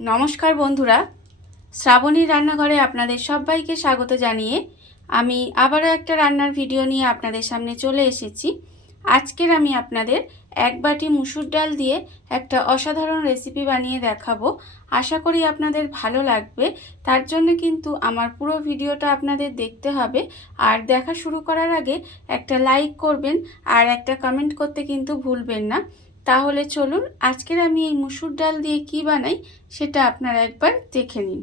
নমস্কার বন্ধুরা, শ্রাবণীর রান্নাঘরে আপনাদের সবাইকে স্বাগত জানিয়ে আমি আবারও একটা রান্নার ভিডিও নিয়ে আপনাদের সামনে চলে এসেছি। আজকের আমি আপনাদের এক বাটি মুসুর ডাল দিয়ে একটা অসাধারণ রেসিপি বানিয়ে দেখাবো। আশা করি আপনাদের ভালো লাগবে। তার জন্য কিন্তু আমার পুরো ভিডিওটা আপনাদের দেখতে হবে। আর দেখা শুরু করার আগে একটা লাইক করবেন আর একটা কমেন্ট করতে কিন্তু ভুলবেন না। তাহলে চলুন আজকের আমি এই মুসুর ডাল দিয়ে কি বানাই সেটা আপনারা একবার দেখে নিন।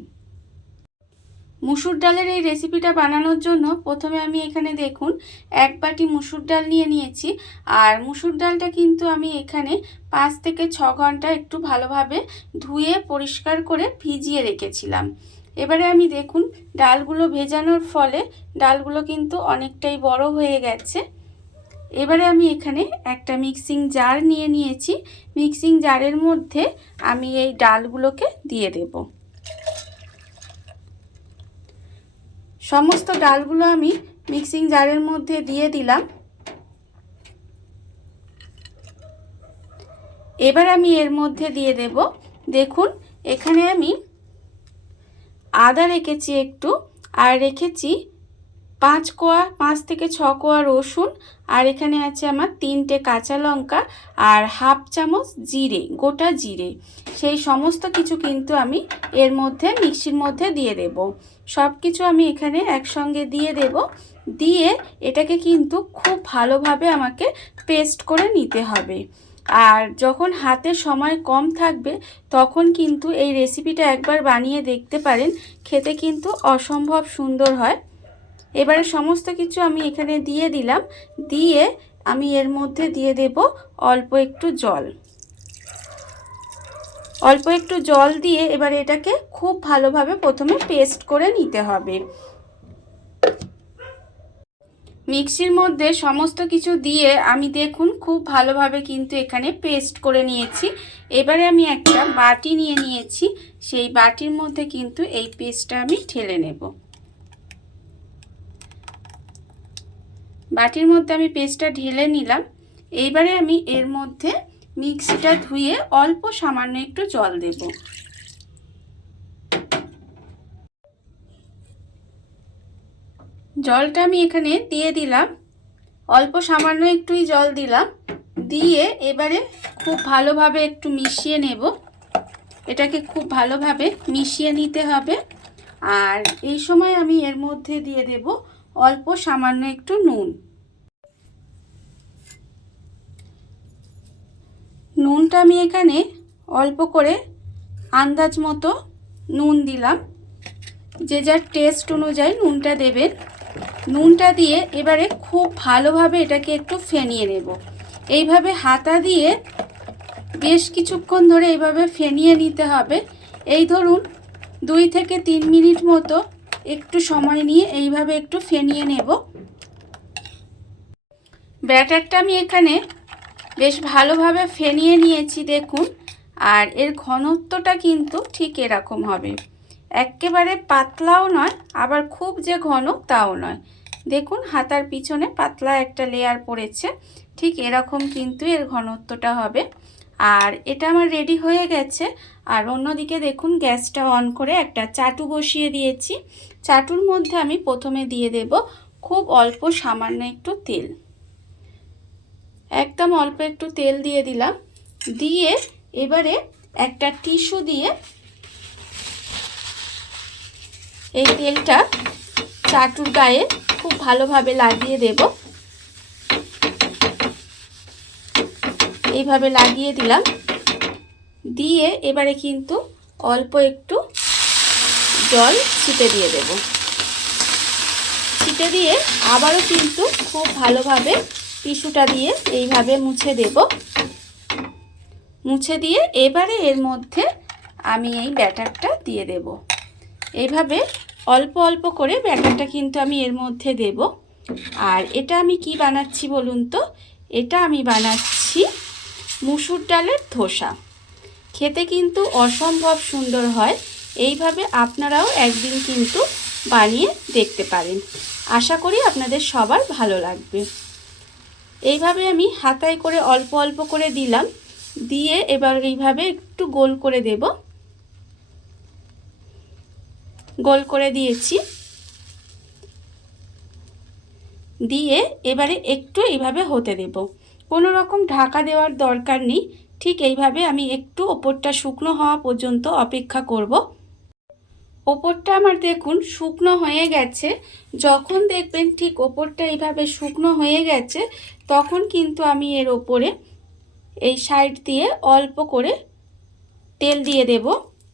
মুসুর ডালের এই রেসিপিটা বানানোর জন্য প্রথমে আমি এখানে দেখুন এক বাটি মুসুর ডাল নিয়ে নিয়েছি। আর মুসুর ডালটা কিন্তু আমি এখানে 5 থেকে 6 ঘন্টা একটু ভালোভাবে ধুয়ে পরিষ্কার করে ভিজিয়ে রেখেছিলাম। এবারে আমি দেখুন ডালগুলো ভেজানোর ফলে ডালগুলো কিন্তু অনেকটাই বড় হয়ে গেছে। এবারে আমি এখানে একটা মিক্সিং জার নিয়ে নিয়েছি। মিক্সিং জারের মধ্যে আমি এই ডালগুলোকে দিয়ে দেব। সমস্ত ডালগুলো আমি মিক্সিং জারের মধ্যে দিয়ে দিলাম। এবার আমি এর মধ্যে দিয়ে দেব, দেখুন এখানে আমি আদা রেখেছি একটু, আর রেখেছি 5 থেকে 6 কোয়া রসুন, আর এখানে আছে আমার 3টে কাঁচা লঙ্কা আর হাফ চামচ জিরে, গোটা জিরে। সেই সমস্ত কিছু কিন্তু আমি এর মধ্যে মিক্সির মধ্যে দিয়ে দেব। সব কিছু আমি এখানে একসঙ্গে দিয়ে দেব। দিয়ে এটাকে কিন্তু খুব ভালোভাবে আমাকে পেস্ট করে নিতে হবে। আর যখন হাতে সময় কম থাকবে তখন কিন্তু এই রেসিপিটা একবার বানিয়ে দেখতে পারেন, খেতে কিন্তু অসম্ভব সুন্দর হয়। এবারে সমস্ত কিছু আমি এখানে দিয়ে দিলাম। দিয়ে আমি এর মধ্যে দিয়ে দেব অল্প একটু জল। অল্প একটু জল দিয়ে এবারে এটাকে খুব ভালোভাবে প্রথমে পেস্ট করে নিতে হবে। মিক্সির মধ্যে সমস্ত কিছু দিয়ে আমি দেখুন খুব ভালোভাবে কিন্তু এখানে পেস্ট করে নিয়েছি। এবারে আমি একটা বাটি নিয়ে নিয়েছি, সেই বাটির মধ্যে কিন্তু এই পেস্টটা আমি ঢেলে নেব। বাটির মধ্যে আমি পেস্টটা ঢেলে নিলাম। এইবারে আমি এর মধ্যে মিক্সিটা ধুয়ে অল্প সামান্য একটু জল দেব। জলটা আমি এখানে দিয়ে দিলাম, অল্প সামান্য একটুই জল দিলাম। দিয়ে এবারে খুব ভালোভাবে একটু মিশিয়ে নেব। এটাকে খুব ভালোভাবে মিশিয়ে নিতে হবে। আর এই সময় আমি এর মধ্যে দিয়ে দেব অল্প সামান্য একটু নুন। নুনটা আমি এখানে অল্প করে আন্দাজ মতো নুন দিলাম। যে যার টেস্ট অনুযায়ী নুনটা দেবেন। নুনটা দিয়ে এবারে খুব ভালোভাবে এটাকে একটু ফেনিয়ে নেব। এইভাবে হাতা দিয়ে বেশ কিছুক্ষণ ধরে এইভাবে ফেনিয়ে নিতে হবে। এই ধরুন 2 থেকে 3 মিনিট মতো একটু সময় নিয়ে এইভাবে একটু ফেনিয়ে নেব। ব্যাটারটা আমি এখানে বেশ ভালোভাবে ফেনিয়ে নিয়েছি দেখুন। আর এর ঘনত্বটা কিন্তু ঠিক এরকম হবে, একেবারে পাতলাও নয় আবার খুব যে ঘন তাও নয়। দেখুন হাতার পিছনে পাতলা একটা লেয়ার পড়েছে, ঠিক এরকম কিন্তু এর ঘনত্বটা হবে। আর এটা আমার রেডি হয়ে গেছে। আর অন্যদিকে দেখুন গ্যাসটা অন করে একটা চাটু বসিয়ে দিয়েছি। চাটুর মধ্যে আমি প্রথমে দিয়ে দেব খুব অল্প সামান্য একটু তেল। একদম অল্প একটু তেল দিয়ে দিলাম। দিয়ে এবারে একটা টিস্যু দিয়ে এই তেলটা চাটুর গায়ে খুব ভালোভাবে লাগিয়ে দেব। এইভাবে লাগিয়ে দিলাম। দিয়ে এবারে কিন্তু অল্প একটু জল ছিটে দিয়ে দেব। ছিটে দিয়ে আবারও কিন্তু খুব ভালোভাবে টিস্যুটা দিয়ে এইভাবে মুছে দেব। মুছে দিয়ে এবারে এর মধ্যে আমি এই ব্যাটারটা দিয়ে দেব। এইভাবে অল্প অল্প করে ব্যাটারটা কিন্তু আমি এর মধ্যে দেব। আর এটা আমি কি বানাচ্ছি বলুন তো? এটা আমি বানাচ্ছি মুসুর ডালের ধোসা। খেতে কিন্তু অসম্ভব সুন্দর হয়। এইভাবে আপনারাও একদিন কিন্তু বানিয়ে দেখতে পারেন। আশা করি আপনাদের সবার ভালো লাগবে। এইভাবে আমি হাতায় করে অল্প অল্প করে দিলাম। দিয়ে এবার এইভাবে একটু গোল করে দেব। গোল করে দিয়েছি। দিয়ে এবারে একটু এইভাবে হতে দেব, কোনো রকম ঢাকা দেওয়ার দরকার নেই। ঠিক এইভাবে আমি একটু ওপরটা শুকনো হওয়া পর্যন্ত অপেক্ষা করব। ওপরটা আমার দেখুন শুকনো হয়ে গেছে। যখন দেখবেন ঠিক ওপরটা এইভাবে শুকনো হয়ে গেছে, তখন কিন্তু আমি এর ওপরে এই সাইড দিয়ে অল্প করে তেল দিয়ে দেব।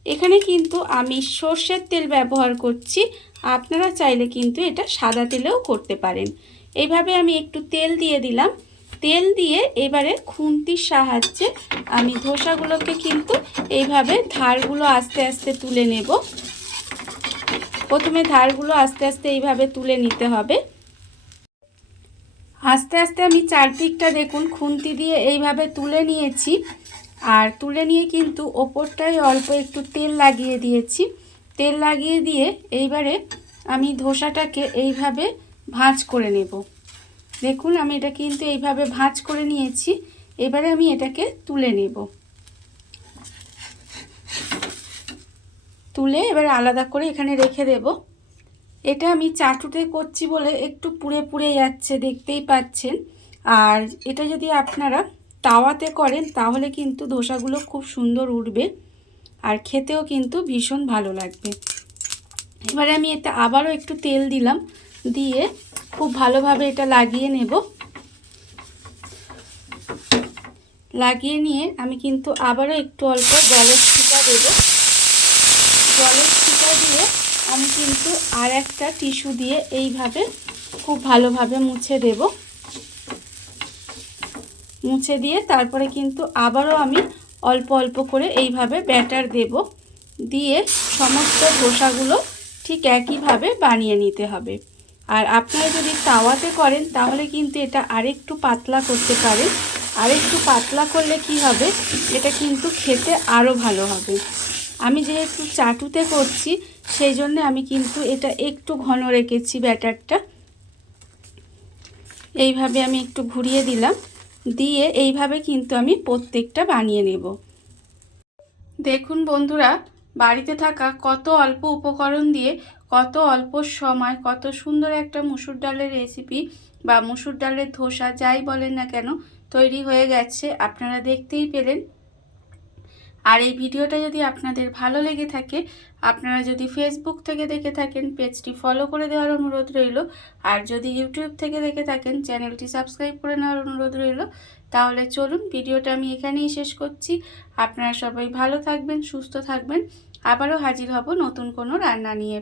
এখানে কিন্তু আমি সর্ষের তেল ব্যবহার করছি, আপনারা চাইলে কিন্তু এটা সাদা তেলেও করতে পারেন। এইভাবে আমি একটু তেল দিয়ে দিলাম। তেল দিয়ে এবারে খুন্তির সাহায্যে আমি ধোসাগুলোকে কিন্তু এইভাবে ধারগুলো আস্তে আস্তে তুলে নেব। প্রথমে ধারগুলো আস্তে আস্তে এইভাবে তুলে নিতে হবে। আস্তে আস্তে আমি চারদিকটা দেখুন খুন্তি দিয়ে এইভাবে তুলে নিয়েছি। আর তুলে নিয়ে কিন্তু ওপরটায় অল্প একটু তেল লাগিয়ে দিয়েছি। তেল লাগিয়ে দিয়ে এইবারে আমি ধোসাটাকে এইভাবে ভাঁজ করে নেব। দেখুন আমি এটা কিন্তু এইভাবে ভাঁজ করে নিয়েছি। এবারে আমি এটাকে তুলে নেব। তুলে এবার আলাদা করে এখানে রেখে দেব। এটা আমি চাটুতে করছি বলে একটু পুড়ে পুড়ে যাচ্ছে, দেখতেই পাচ্ছেন। আর এটা যদি আপনারা তাওয়াতে করেন তাহলে কিন্তু ধোসাগুলো খুব সুন্দর উঠবে আর খেতেও কিন্তু ভীষণ ভালো লাগবে। এবারে আমি এতে আবারও একটু তেল দিলাম, দিয়ে খুব ভালোভাবে এটা লাগিয়ে নেব। লাগিয়ে নিয়ে আমি কিন্তু আবারও একটু অল্প জলের ছিটা দেব। জলের ছিটা দিয়ে আমি কিন্তু আর একটা টিস্যু দিয়ে এইভাবে খুব ভালোভাবে মুছে দেব। মুছে দিয়ে তারপরে কিন্তু আবারও আমি অল্প অল্প করে এইভাবে ব্যাটার দেব। দিয়ে সমস্ত ধোসাগুলো ঠিক একইভাবে বানিয়ে নিতে হবে। আর আপনারা যদি তাওয়াতে করেন তাহলে কিন্তু এটা আরেকটু পাতলা করতে পারেন। আরেকটু পাতলা করলে কি হবে, এটা কিন্তু খেতে আরও ভালো হবে। আমি যেহেতু চাটুতে করছি সেই জন্য আমি কিন্তু এটা একটু ঘন রেখেছি ব্যাটারটা। এইভাবে আমি একটু ঘুরিয়ে দিলাম, দিয়ে এইভাবে কিন্তু আমি প্রত্যেকটা বানিয়ে নেব। দেখুন বন্ধুরা, বাড়িতে থাকা কত অল্প উপকরণ দিয়ে কত অল্প সময় কত সুন্দর একটা মুসুর ডালের রেসিপি বা মুসুর ডালের ধোসা যাই বলেন না কেন তৈরি হয়ে গেছে, আপনারা দেখতেই পেলেন। আর এই ভিডিওটা যদি আপনাদের ভালো লেগে থাকে, আপনারা যদি ফেসবুক থেকে দেখে থাকেন পেজটি ফলো করে দেওয়ার অনুরোধ রইল। আর যদি ইউটিউব থেকে দেখে থাকেন চ্যানেলটি সাবস্ক্রাইব করে নেওয়ার অনুরোধ রইল। তাহলে চলুন ভিডিওটা আমি এখানেই শেষ করছি। আপনারা সবাই ভালো থাকবেন, সুস্থ থাকবেন। আবারও হাজির হব নতুন কোনো রান্না নিয়ে।